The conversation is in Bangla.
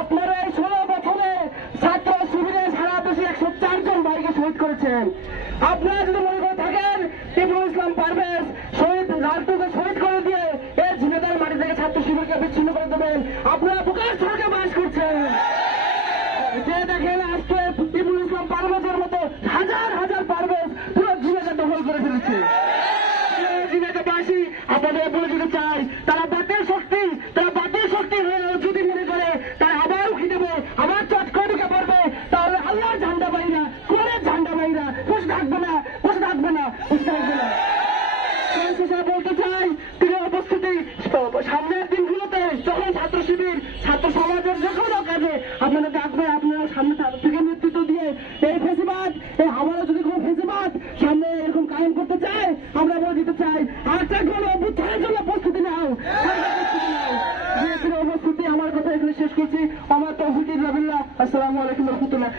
আপনারা এই ষোলো বছরে ছাত্র শিবিরে সারা দেশে একশো চারজন ভাইকে শহীদ করেছেন। আপনারা যদি মনে করে থাকেন টিপুল ইসলাম পারভেজ শহীদ লালটুকে শহীদ করে দিয়ে এই ঝিনেদার মাটি থেকে ছাত্র শিবিরকে বিচ্ছিন্ন করে দেবেন। আপনারা বুকের সঙ্গে বাস করছেন। যে দেখেন আজকে টিপুল ইসলাম পারভেজের মতো হাজার হাজার পারভেজ পুরো ঝিনাকে দখল করে ফেলেছে। জিনাকাবাসী আপনাদের বলে দিতে চাই সমাজের যে কোনো কাজে আপনারা ডাকবে আপনারা সামনে থেকে নেতৃত্ব দিয়ে এই ফেসিবাদ, এই যদি কোনো ফেসিবাদ সামনে এরকম কায়েম করতে চায়, আমরা বলে দিতে চাই আরেকটা কোনো অভ্যুত্থানের জন্য প্রস্তুতি নাও উপস্থিতি আমার কথা এখানে শেষ করছি। আমার তৌফিক রবিল্লা আসসালামু আলাইকুম রহমতুল্লাহ।